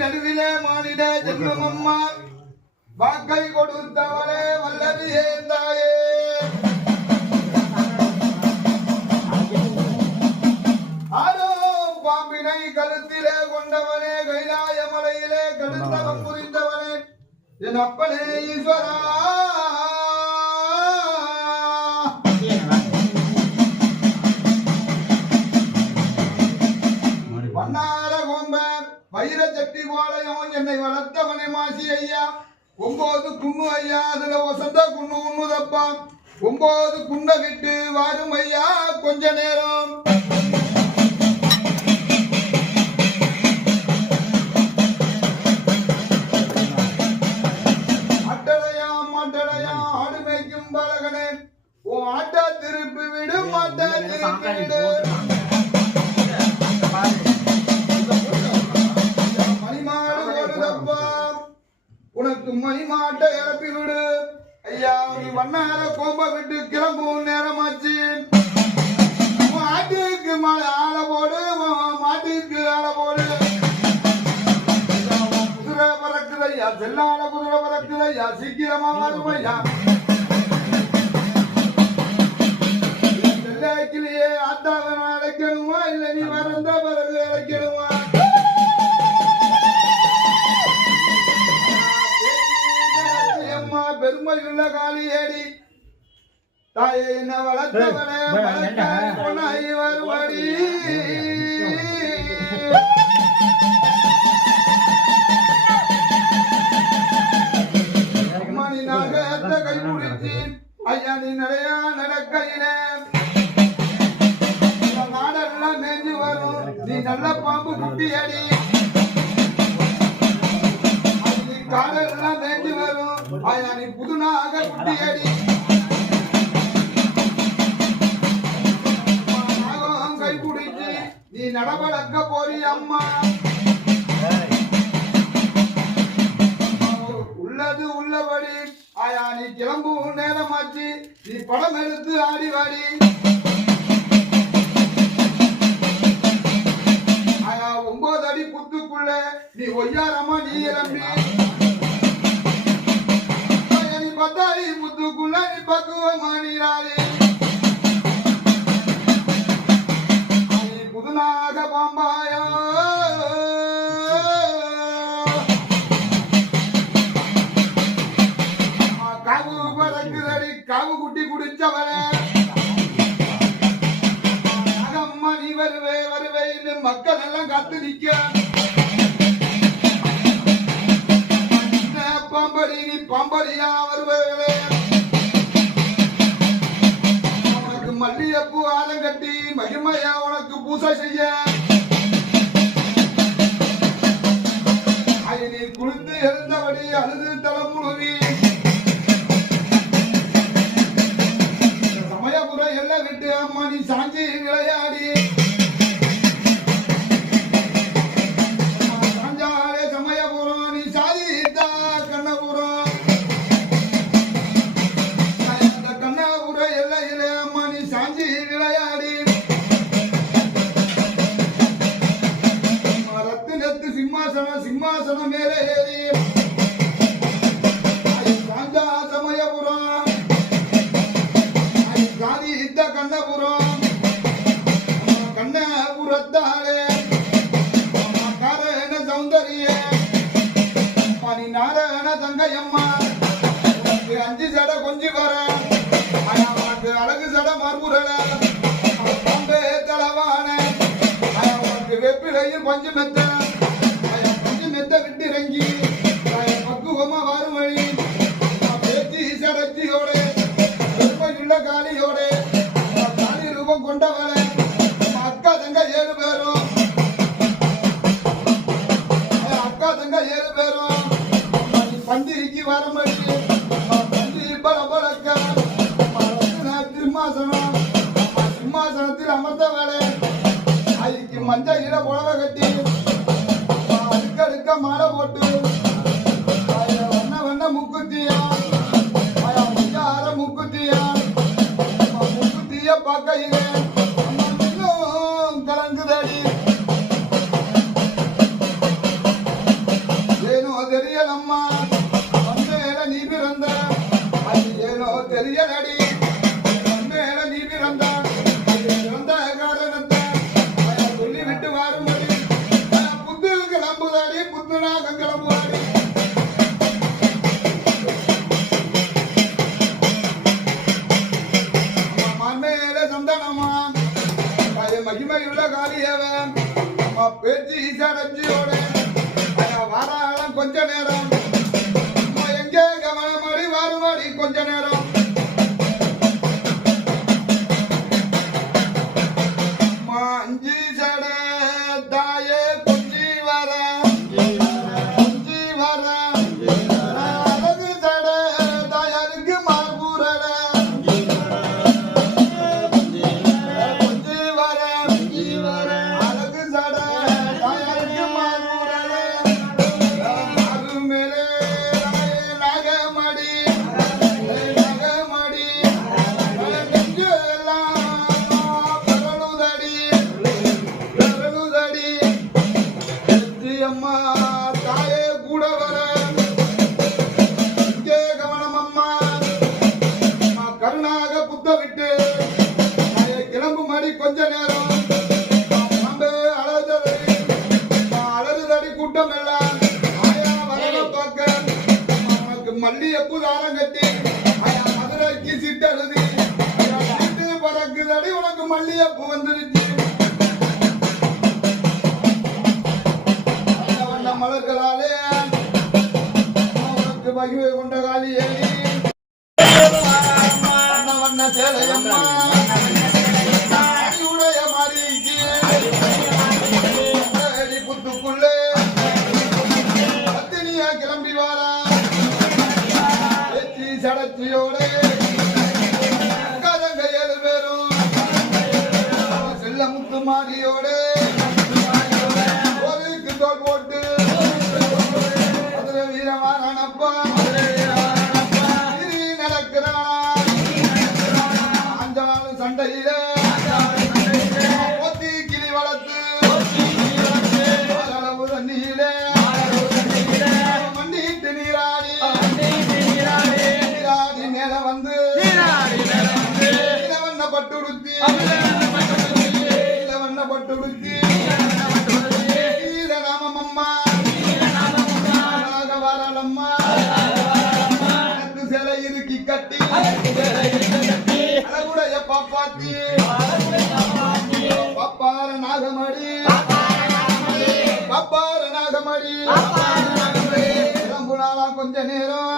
நடுவிலே மானிட ஜென்மமம்மா வாக்கை கொடுத்தவளே வல்லவியே தாயே பாம்பினை கழுத்திலே கொண்டவனே கைலாய மலையிலே கடுத்தவன் புரிந்தவனே என் அப்பனே ஈஸ்வரா. என்னை வளர்த்தவனே மாசி ஐயா. ஒன்பது குண்ணு ஐயா அதுல வசந்த குண்ணு உண்ணுதப்பா. ஒன்பது குன்ன விட்டு வாரும் ஐயா கொஞ்ச நேரம். அட்டடையா மாட்டடையா ஆடு மேய்க்கும் பழகனே. உன் ஆட்டா திருப்பி விடு மாட்டா திருப்பி விடு. உனக்கு மணிமாட்டை இறப்பி விடு. ஐயா நீ வண்ணார கோம்ப விட்டு கிளம்பும் நேரமாச்சு. மாட்டுக்கு ஆட்டுக்கு மழை ஆள போடு மாட்டுக்கு ஆள போடு. குதிரை பறக்குதையா செல்லால குதிரை பறக்குதையா சீக்கிரமா வரும் ஐயா. செல்லாக்கிலேயே ஆத்தாவன் அடைக்கணுமா? இல்ல நீ வரந்தவ பெருமையுள்ள காளியேடி தாயே என்ன வளர்த்தவனே வளர்த்தாய் பொன்னாய் வருவடி நீ நாகத்த கை முடிச்சு ஐயா நீ நடையா நடக்கையிலே. இந்த நாடெல்லாம் மேஞ்சு வரும். நீ நல்ல பாம்பு குட்டியடி நீ காடெல்லாம் மேஞ்சு வரும். ஐயா நீ குட்டியடி கை நடவடக்க போறி அம்மா. உள்ளது உள்ளபடி. ஆயா நீ கிளம்பும் நேரமாச்சு. நீ படம் எடுத்து ஆடி வாடி. ஆயா ஒன்பது அடி புத்துக்குள்ள நீ ஒய்யாரமா நீ இறம்பி. ஆயா, நீ பத்தாடி புத்துக்குள்ள நீ பக்குவமா நீராடி நீ புதுநாக பாம்பாயோ. ஆ, காவு பறக்குதடி காவு குட்டி குடிச்சவளே. அம்மா நீ வருவே வருவேன்னு மக்கள் எல்லாம் காத்து நிக்க. என்ன பாம்படி நீ பாம்படியா? மகிமையா உனக்கு பூசை செய்ய. ஐய, நீ குளித்து எழுந்தபடி அழுது கண்ணபுரம் கண்ணபுரத்தாலே காரண சௌந்தரிய. பனி நாராயண தங்கையம்மா உனக்கு அஞ்சு சட கொஞ்சி வர. உனக்கு அழகு சட மறுபுரல. பம்பே தளவான. உனக்கு வெப்பிலையில் பஞ்சு மெத்த. வீட்டில் அமர்ந்த வேலை அதுக்கு மஞ்சள் ஈர புடவை கட்டி அடுக்க அடுக்க மாலை போட்டு வண்ண வண்ண முக்குத்தியா மஞ்சள் ஆற முக்குத்தியா முக்குத்திய பார்க்க గంగళంబులాడి బుద్ధుడా గంగళంబులాడి ஐயா புகழ்ந்து நாகமடி. அப்பார நாகமடி. ரம்புனாவா கொஞ்ச நேரம்.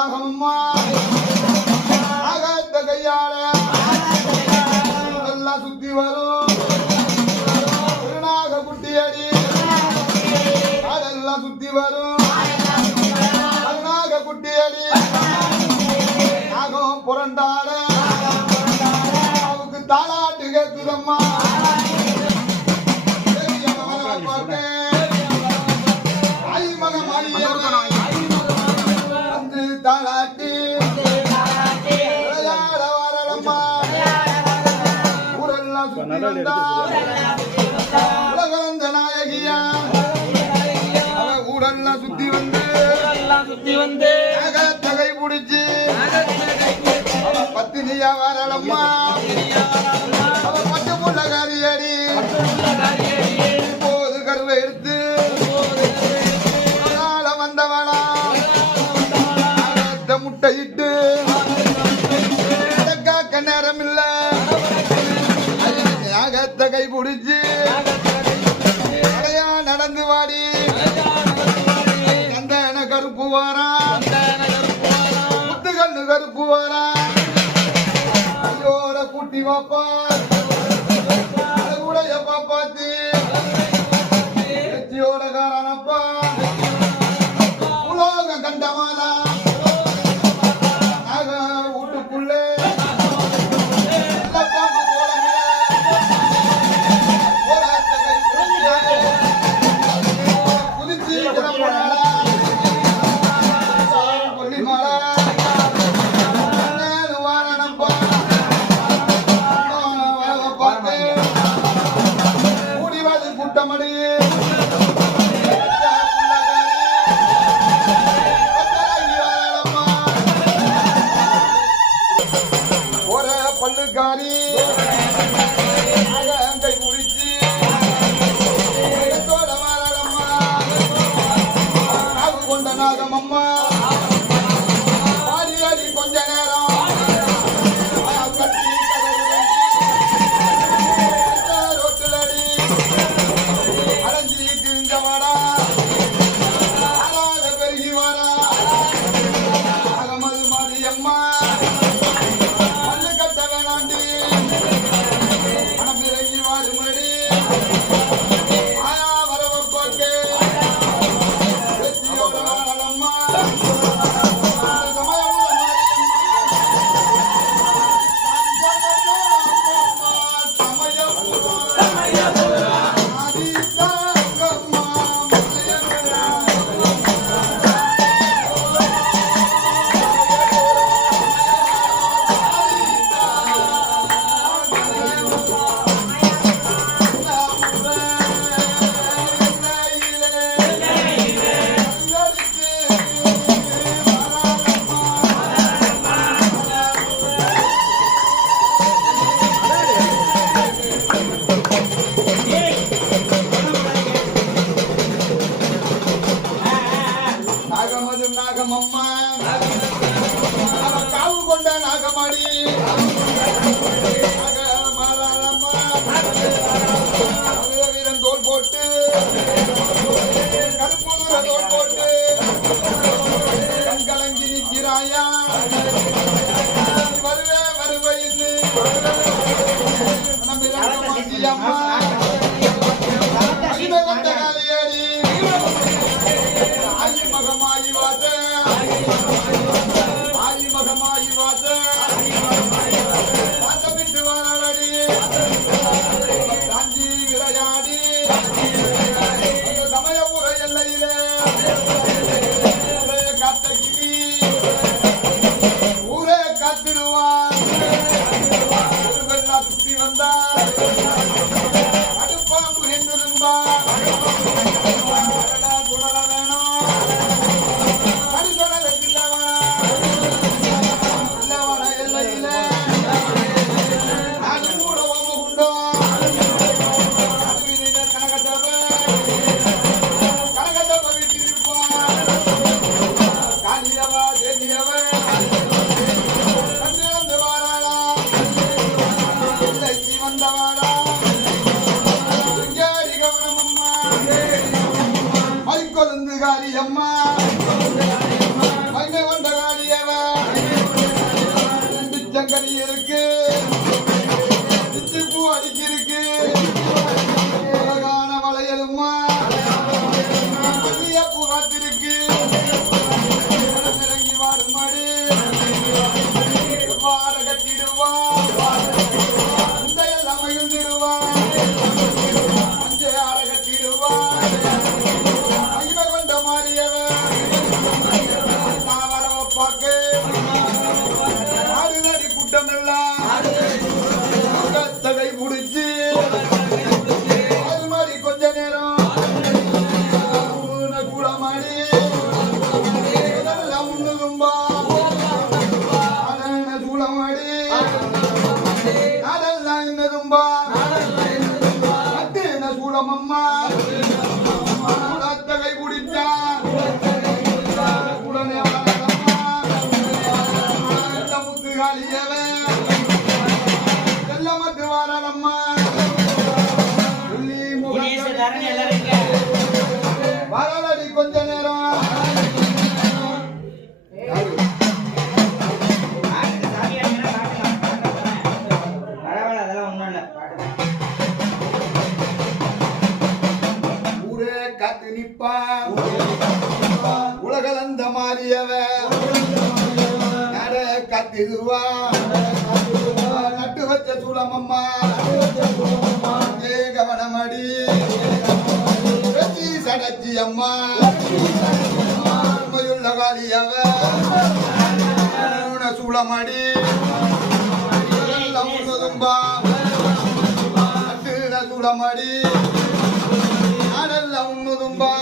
உலகம்மா நாயகியா ஊரெல்லாம் சுத்தி வந்து சுத்தி வந்து தகை பிடிச்சு பத்தினியா வரலம்மா பட்டு புள்ள காரியடி போது கருவை எடுத்து முட்டையிட்டு கருப்புவாரா முத்துகள் கருப்புவாரா ஐயோட கூட்டி வாப்பா. தட்டமடி ஒரே பல்லுக்காரி. பரமாயி வாச. கவனமடி வெற்றி சடச்சி அம்மா. உண்மையுள்ள காலியவ சூளமடி. எல்லாம் முழுதும்பா சூளமடி. அடல்ல உண்ணுதும்பா?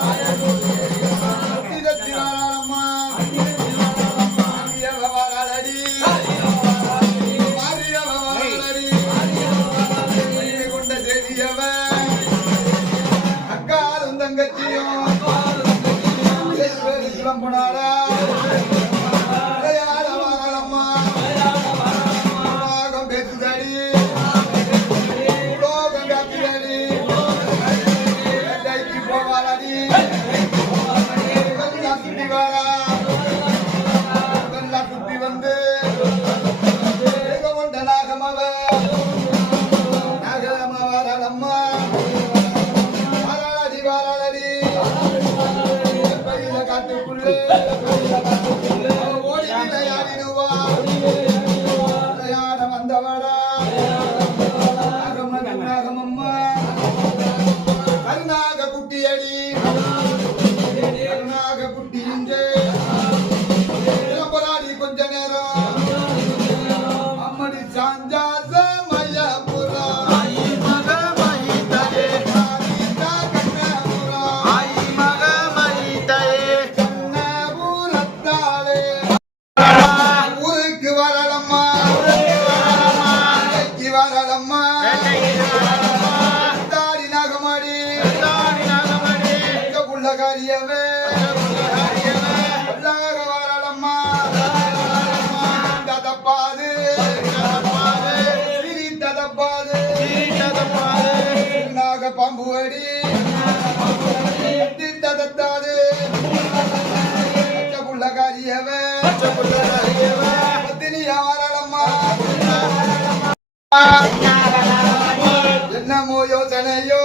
Hallelujah. காரியவே வாழலம்மா ததப்பாது சிரி ததப்பாது நாக பாம்புவடி ததத்தாது புள்ள காரியவே பத்தினியா வாழலம்மா 我要再来一。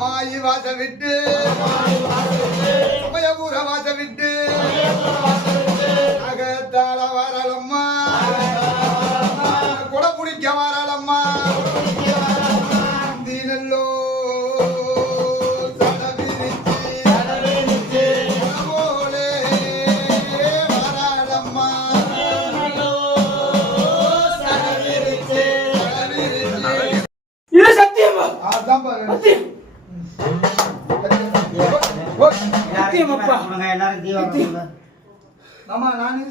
மாயி வாச விட்டு சமயபூர வாச விட்டு எல்லாரும் தீபாவளி ஆமா நானு.